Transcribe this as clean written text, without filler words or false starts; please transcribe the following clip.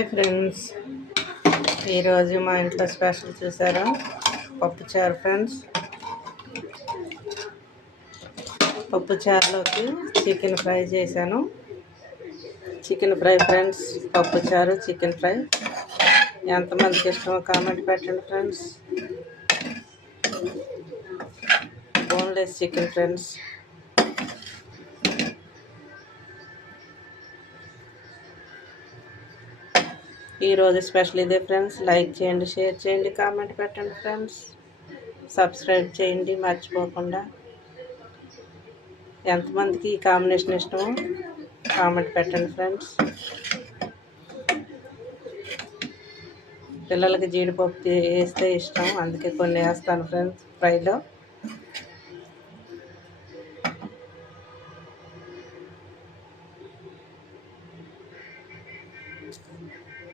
Hi friends, ఈరోజు మా ఇంట్లో స్పెషల్ చూసారా, పప్పుచారు ఫ్రెండ్స్. పప్పుచారులోకి చికెన్ ఫ్రై చేశాను. చికెన్ ఫ్రై ఫ్రెండ్స్, పప్పుచారు చికెన్ ఫ్రై ఎంతమందికి ఇష్టమో కామెంట్ పెట్టండి ఫ్రెండ్స్. Boneless chicken friends. ఈరోజు స్పెషల్ ఇదే ఫ్రెండ్స్. లైక్ చేయండి, షేర్ చేయండి, కామెంట్ పెట్టండి ఫ్రెండ్స్. సబ్స్క్రైబ్ చేయండి మర్చిపోకుండా. ఎంతమందికి ఈ కాంబినేషన్ ఇష్టమో కామెంట్ పెట్టండి ఫ్రెండ్స్. పిల్లలకి జీడిపప్పు వేస్తే ఇష్టం, అందుకే కొన్ని వేస్తాను ఫ్రెండ్స్ ఫ్రైలో.